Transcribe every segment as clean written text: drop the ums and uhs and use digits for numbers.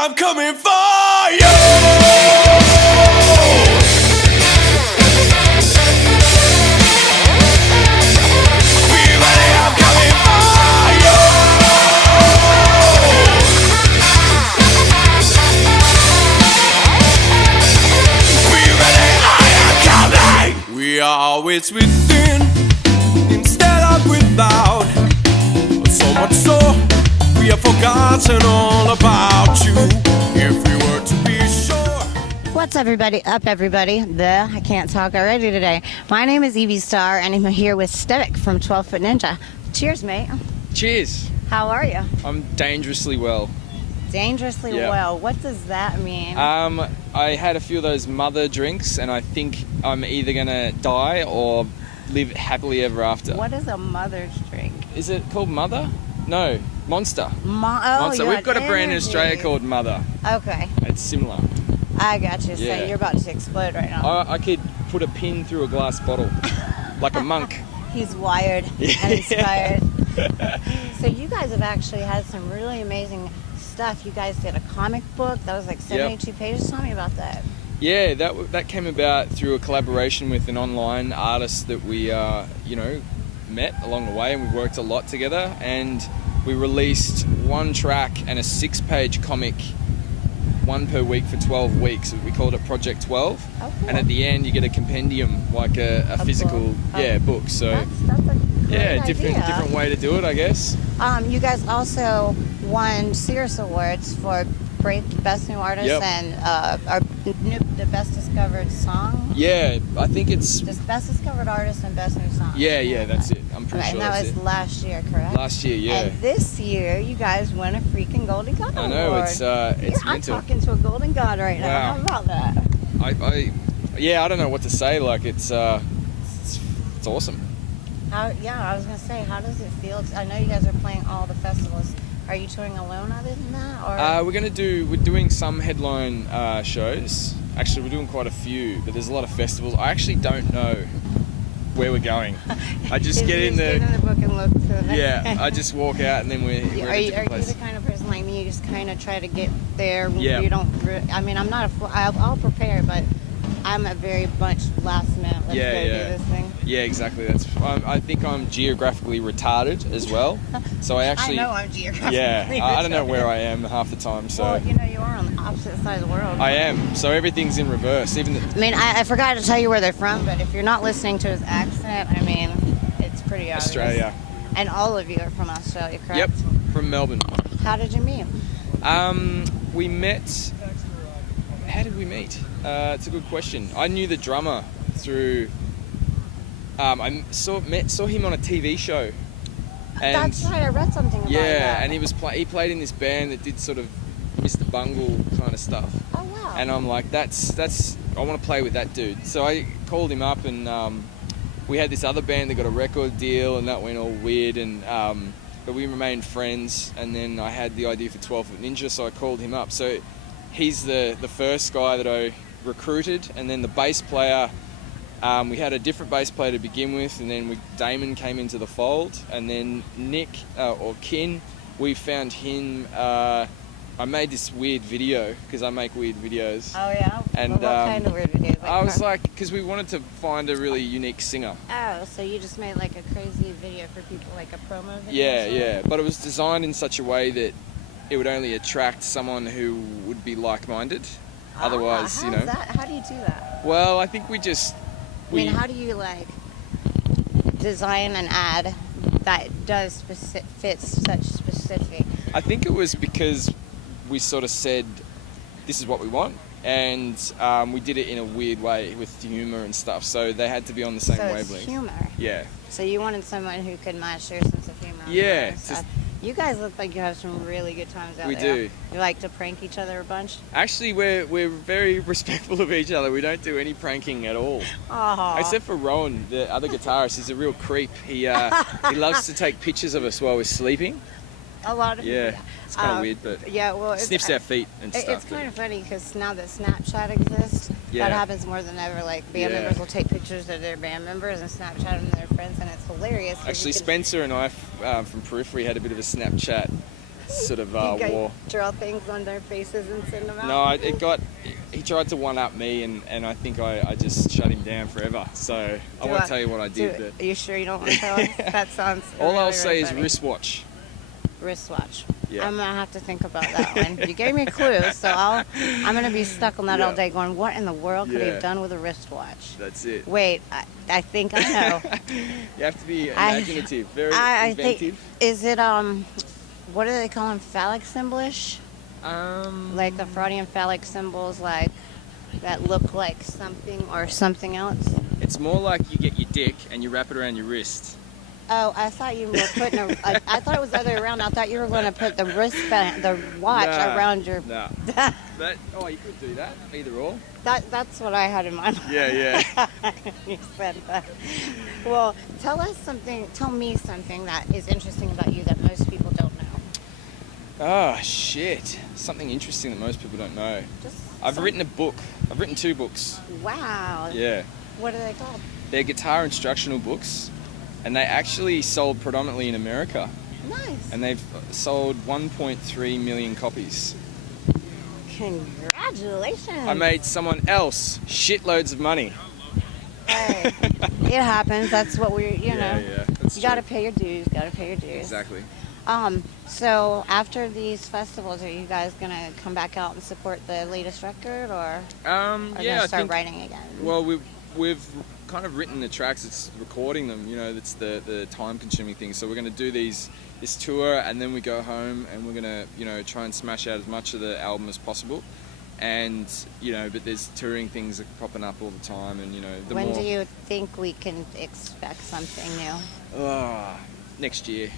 I'm coming for you. Be ready, I'm coming for you. Be ready, I am coming. We are always within instead of without. So much so we have forgotten all about you. If we were to be sure. What's everybody? I can't talk already today. My name is Evie Star, and I'm here with Stevic from 12 Foot Ninja. Cheers, mate. Cheers. How are you? I'm dangerously well. Dangerously Yeah. well. What does that mean? I had a few of those mother drinks, and I think I'm either gonna die or live happily ever after. What is a mother's drink? Is it called Mother? No, Monster. Monster. You We've got a brand in energy. Australia called Mother. Okay, It's similar. I got you. So Yeah. you're about to explode right now. I could put a pin through a glass bottle, like a monk. He's wired and inspired. So you guys have actually had some really amazing stuff. You guys did a comic book that was like 72 pages. Tell me about that. Yeah, that came about through a collaboration with an online artist that we, met along the way, and we worked a lot together. And we released one track and a 6-page comic, one per week for 12 weeks. We called it Project 12. Oh, cool. And at the end, you get a compendium, like a physical book. book. So That's a great different idea. way to do it, I guess. You guys also won Sears Awards for Best New Artist Yep. and the Best Discovered Song. Yeah, I think it's Just Best Discovered Artist and Best New Song. yeah, that's it. I'm pretty Okay, sure and that that's was it. last year, correct? Last year, yeah. And this year, you guys won a freaking Golden God I know, Award. it's I'm mental. talking to a Golden God right now. Wow. How about that? I don't know what to say. Like it's awesome. I was gonna say, how does it feel? I know you guys are playing all the festivals. Are you touring alone other than that, or? We're doing some headline shows. Actually, we're doing quite a few, but there's a lot of festivals. I actually don't know where we're going. I just get in get in the book and look. Yeah, I just walk out and then we're Are in you different places. the kind of person like me? You just kind of try to get there. Yeah. You don't. I'm not. I'll prepare, but I'm a very much last minute. Let's go do this thing. Yeah, exactly. I think I'm geographically retarded as well. So I actually. I know I'm geographically. Yeah, I don't know retarded. where I am half the time. So. Well, you are on the opposite side of the world. I am. So everything's in reverse. I forgot to tell you where they're from, but if you're not listening to his accent, it's pretty obvious. Australia. And all of you are from Australia, correct? Yep, from Melbourne. How did you meet? We met. How did we meet? It's a good question. I knew the drummer through. I saw him on a TV show. And That's right. I read something about that. yeah, and he played in this band that did sort of Mr. Bungle kind of stuff. Oh wow. And I'm like, that's I want to play with that dude. So I called him up, and we had this other band that got a record deal, and that went all weird. And but we remained friends. And then I had the idea for 12 Foot Ninja, so I called him up. So he's the first guy that I recruited, and then the bass player. We had a different bass player to begin with, and then Damon came into the fold, and then Nick or Kin, we found him. I made this weird video because I make weird videos. Oh yeah. And what kind of weird videos? I was like, because we wanted to find a really unique singer. Oh, so you just made like a crazy video for people, like a promo video? Yeah. But it was designed in such a way that it would only attract someone who would be like-minded. Otherwise, how do you do that? Well, I think we how do you design an ad that does fits such specific? I think it was because we sort of said, this is what we want, and we did it in a weird way with humor and stuff, so they had to be on the same wavelength. It's humor. Yeah. So you wanted someone who could match your sense of humor. Yeah. You guys look like you have some really good times out We there. do. You like to prank each other a bunch? Actually, we're very respectful of each other. We don't do any pranking at all. Aww. Except for Rowan, the other guitarist. He's a real creep. He loves to take pictures of us while we're sleeping. A lot of Yeah, people. it's kind of weird, but yeah, well, sniffs our feet and stuff. It's kind of funny because now that Snapchat exists, Yeah. that happens more than ever. Like band Yeah. members will take pictures of their band members and Snapchat them to their friends, and it's hilarious. 'cause Actually, you can- Spencer and I from Periphery had a bit of a Snapchat sort of You guys war. draw things on their faces and send them out? No, he tried to one-up me, and I think I just shut him down forever. So I won't tell you what I did. But Are you sure you don't want to tell us? That sounds all really, I'll say really is funny. wristwatch. Wristwatch. Yeah. I'm gonna have to think about that one. You gave me a clue, so I'm gonna be stuck on that all day, going, "What in the world could he have done with a wristwatch?" That's it. Wait, I think I know. You have to be imaginative, very I inventive. think, is it what do they call them? Phallic symbolish? Like the Freudian phallic symbols, like that look like something or something else. It's more like you get your dick and you wrap it around your wrist. Oh, I thought you were putting I thought it was the other way around. I thought you were going to put the wristband, the watch around your. No. You could do that. Either or. That's what I had in mind. Yeah. You said that. Well, tell me something that is interesting about you that most people don't know. Oh shit! Something interesting that most people don't know. I've written a book. I've written 2 books. Wow. Yeah. What are they called? They're guitar instructional books, and they actually sold predominantly in America. Nice. And they've sold 1.3 million copies. Congratulations. I made someone else shitloads of money. Hey, it happens. That's what we're, you know. Yeah, that's You got to true. pay your dues. Got to pay your dues. Exactly. So after these festivals, are you guys gonna come back out and support the latest record, or Yeah, I start think. writing again? Well, we've kind of written the tracks. It's recording them. You know, that's the time-consuming thing. So we're going to do this tour, and then we go home, and we're going to try and smash out as much of the album as possible. And but there's touring things that are popping up all the time, and When do you think we can expect something new? Next year.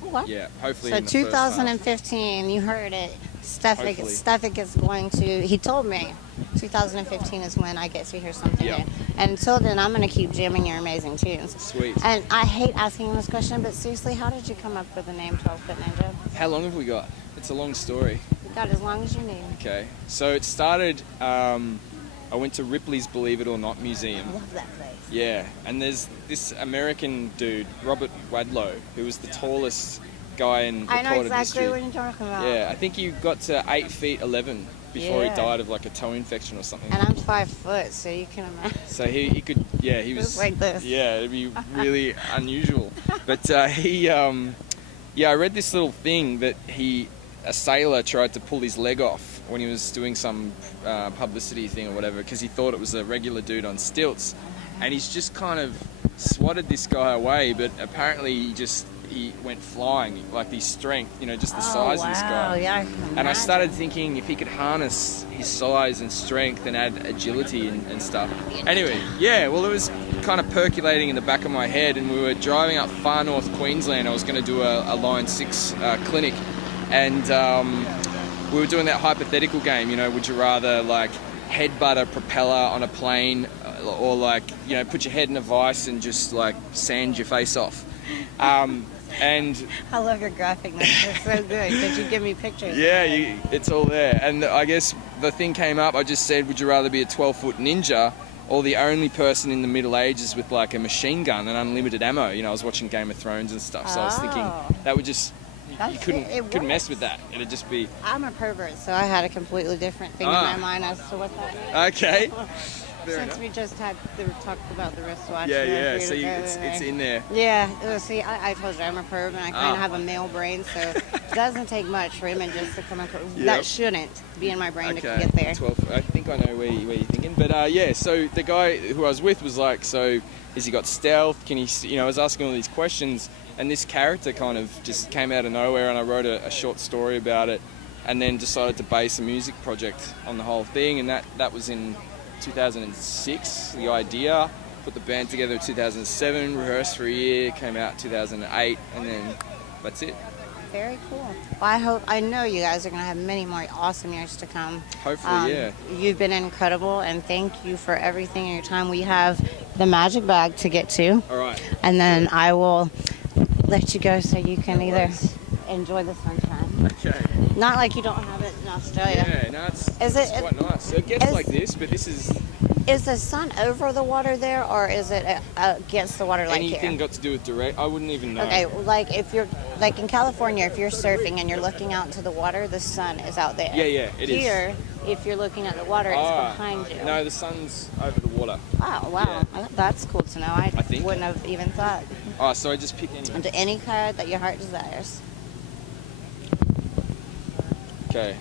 What? Yeah, hopefully. So in the first half. 2015, you heard it. Hopefully. Stefik is going to. He told me 2015 is when I get to hear something Yeah. new. And until then, I'm going to keep jamming your amazing tunes. Sweet. And I hate asking this question, but seriously, how did you come up with the name 12 Foot Ninja? How long have we got? It's a long story. You got as long as you need. Okay. So it started. I went to Ripley's Believe It or Not I museum. love that place. Yeah, and there's this American dude, Robert Wadlow, who was the tallest guy in I know recorded exactly history. what you're talking about. Yeah, I think he got to 8 feet 11 before he Yeah. died of like a toe infection or something. And I'm 5 foot, so you can imagine. So he could, yeah, he was Just like this. Yeah, it'd be really unusual. But I read this little thing that a sailor tried to pull his leg off when he was doing some publicity thing or whatever, because he thought it was a regular dude on stilts, and he's just kind of swatted this guy away, but apparently he went flying, like his strength, just the size of this guy. Yeah, I can And I imagine. started thinking if he could harness his size and strength and add agility and stuff. Anyway, yeah, well, it was kind of percolating in the back of my head, and we were driving up far north Queensland. I was going to do a Line 6 clinic, and we were doing that hypothetical game, would you rather like headbutt a propeller on a plane or like, put your head in a vice and just like sand your face off. And I love your graphicness. It's so good. Could you give me pictures? yeah, it's all there. And I guess the thing came up, I just said, would you rather be a 12-foot ninja or the only person in the Middle Ages with like a machine gun and unlimited ammo? I was watching Game of Thrones and stuff, so I was thinking that would just, you couldn't mess with that. It'd just be... I'm a pervert, so I had a completely different thing in my mind as to what that is. Okay. Since we just talked about the wristwatch. Yeah, so it's in there. Yeah, see, I told you I'm a perv, and I kind of have a male brain, so it doesn't take much for images to come across. Yep. That shouldn't be in my brain to Okay, get there. 12. I think I know where you're thinking, but so the guy who I was with was like, so has he got stealth? Can he? I was asking all these questions, and this character kind of just came out of nowhere, and I wrote a short story about it, and then decided to base a music project on the whole thing, and that was in 2006, the idea. Put the band together in 2007, rehearsed for a year, came out 2008, and then that's it. Very cool. Well, I know you guys are going to have many more awesome years to come. Hopefully, yeah. You've been incredible, and thank you for everything and your time. We have the magic bag to get to. All right. And then I will let you go so you can either enjoy the sunshine. Okay. Not like you don't have it in Australia. Yeah, no, it's Is it- quite nice. It gets is- like this, but this is Is the sun over the water there, or is it against the water like Anything here? got to do with direct? I wouldn't even know. Okay, like if you're like in California, if you're surfing and you're looking out into the water, the sun is out there. Yeah, it is. Here, if you're looking at the water, it's behind you. No, the sun's over the water. Oh, wow. That's cool to know. I think. wouldn't have even thought. Oh, so I just pick any. Into any card that your heart desires. Okay.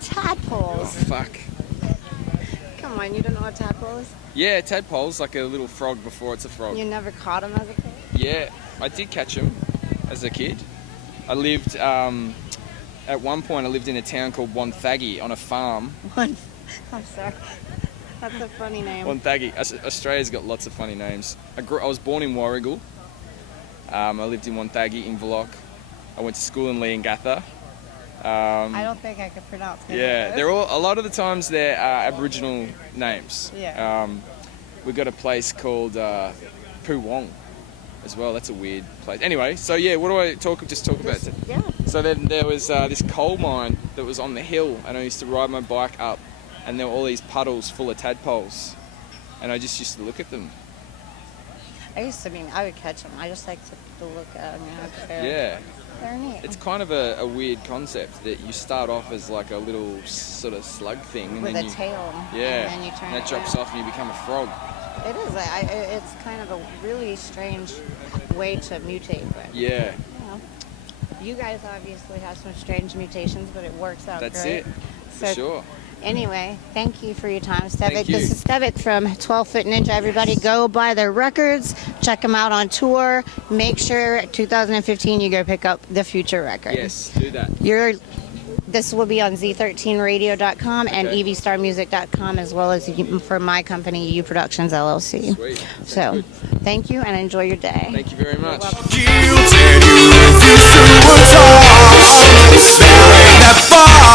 Tadpoles. Fuck. Come on, you don't know what tadpole is? Yeah, tadpole's like a little frog before it's a frog. You never caught them as a kid? Yeah, I did catch them as a kid. I lived, at one point I lived in a town called Wonthaggi on a farm. I'm sorry. That's a funny name. Wonthaggi. Australia's got lots of funny names. I was born in Warragul. I lived in Wonthaggi, in Inverloch. I went to school in Leongatha. I don't think I could pronounce it. Yeah, they're all. A lot of the times they're Aboriginal names. Yeah. We've got a place called Poowong as well. That's a weird place. Anyway, so yeah, what do I talk about? Yeah. So then there was this coal mine that was on the hill, and I used to ride my bike up, and there were all these puddles full of tadpoles, and I just used to look at them. I would catch them. I just like to look at them. Yeah. They're neat. It's kind of a weird concept that you start off as like a little sort of slug thing, and With then a tail. yeah, And then you turn that it drops around. off and you become a frog. It is. It's kind of a really strange way to mutate. But, Yeah, you guys obviously have some strange mutations, but it works out that's great. it, for So, sure. Anyway, thank you for your time, Stevik. Thank you. This is Stevik from 12 Foot Ninja. Everybody go buy their records, check them out on tour. Make sure 2015 you go pick up the Future record. Yes, do that. This will be on z13radio.com and Okay. evstarmusic.com, as well as for my company, U Productions LLC. Sweet. So, thank you and enjoy your day. Thank you very much. Guilty, you refuse to talk. Bury that far.